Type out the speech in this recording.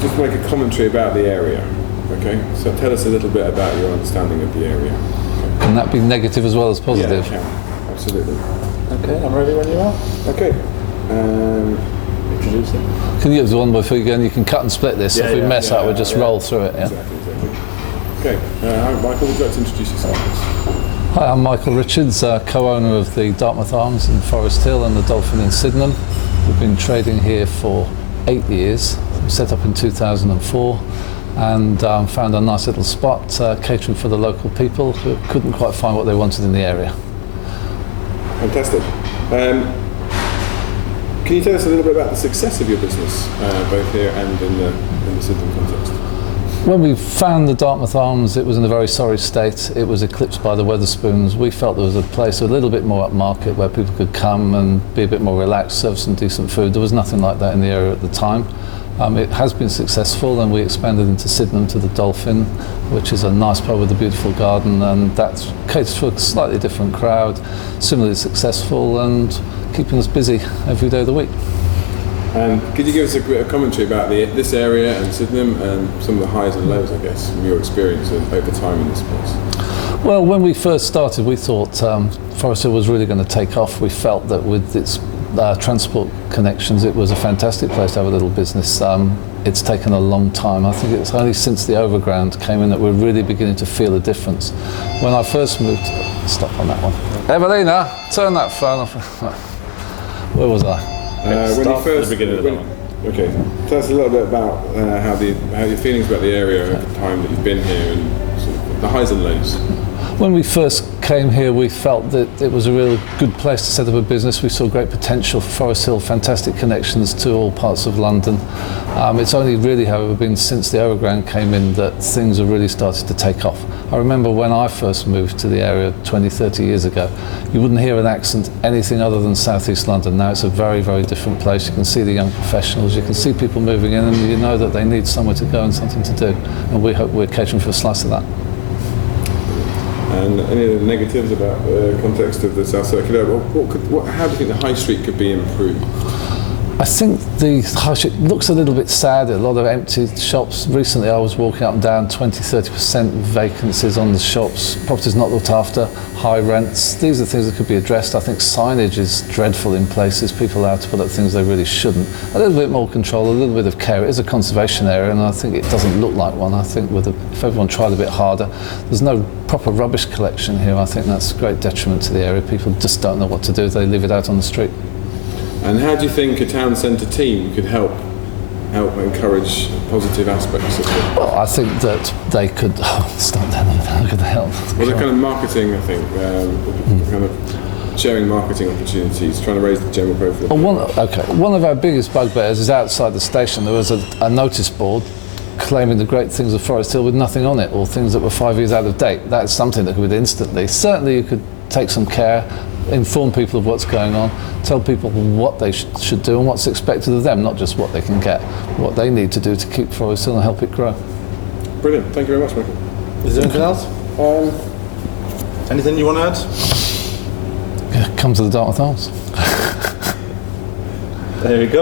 Just make a commentary about the area. Okay, so tell us a little bit about your understanding of the area. Okay. Can that be negative as well as positive? Yeah, it can. Absolutely. Okay, I'm ready when you are. Okay. Introducing. Can you give us one before you go, and you can cut and split this. If we mess up, we'll just roll through it. Yeah? Exactly. Okay, Michael, would you like to introduce yourself, please? Hi, I'm Michael Richards, co-owner of the Dartmouth Arms in Forest Hill and the Dolphin in Sydenham. We've been trading here for 8 years, set up in 2004, and found a nice little spot catering for the local people who couldn't quite find what they wanted in the area. Fantastic. Can you tell us a little bit about the success of your business, both here and in the Sydenham context? When we found the Dartmouth Arms, it was in a very sorry state. It was eclipsed by the Wetherspoons. We felt there was a place a little bit more upmarket where people could come and be a bit more relaxed, serve some decent food. There was nothing like that in the area at the time. It has been successful, and we expanded into Sydenham to the Dolphin, which is a nice pub with a beautiful garden, and that caters for a slightly different crowd, similarly successful and keeping us busy every day of the week. And could you give us a commentary about this area and Sydenham and some of the highs and lows, I guess, from your experience over time in this place? Well, when we first started, we thought Forest Hill was really going to take off. We felt that with its transport connections, it was a fantastic place to have a little business. It's taken a long time. I think it's only since the overground came in that we're really beginning to feel a difference. When I first moved, stop on that one. Evelina, turn that phone off. Where was I? When you first, the beginning of that one. Okay, tell us a little bit about how your feelings about the area over the time that you've been here and sort of the highs and lows. When we first came here, we felt that it was a real good place to set up a business. We saw great potential for Forest Hill, fantastic connections to all parts of London. It's only really, however, been since the overground came in that things have really started to take off. I remember when I first moved to the area 20, 30 years ago, you wouldn't hear an accent anything other than Southeast London. Now it's a very, very different place. You can see the young professionals, you can see people moving in, and you know that they need somewhere to go and something to do. And we hope we're catering for a slice of that. And any of the negatives about the context of the South Circular? How do you think the High Street could be improved? I think the High Street looks a little bit sad, a lot of empty shops. Recently I was walking up and down, 20-30% vacancies on the shops, properties not looked after, high rents. These are things that could be addressed. I think signage is dreadful in places, people are out to put up things they really shouldn't. A little bit more control, a little bit of care. It is a conservation area, and I think it doesn't look like one. I think if everyone tried a bit harder, there's no proper rubbish collection here. I think that's a great detriment to the area. People just don't know what to do, they leave it out on the street. And how do you think a town centre team could help encourage positive aspects of it? Well, I think that they could stop that. How could they help? Well, the kind of marketing, I think, kind of sharing marketing opportunities, trying to raise the general profile. Well, one of our biggest bugbears is outside the station. There was a notice board claiming the great things of Forest Hill with nothing on it, or things that were 5 years out of date. That's something that could be instantly. Certainly, you could take some care, inform people of what's going on, tell people what they should do and what's expected of them, not just what they can get, what they need to do to keep Forest Hill and help it grow. Brilliant. Thank you very much, Michael. Is there anything else? Anything you want to add? Come to the Dartmouth Arms. There we go.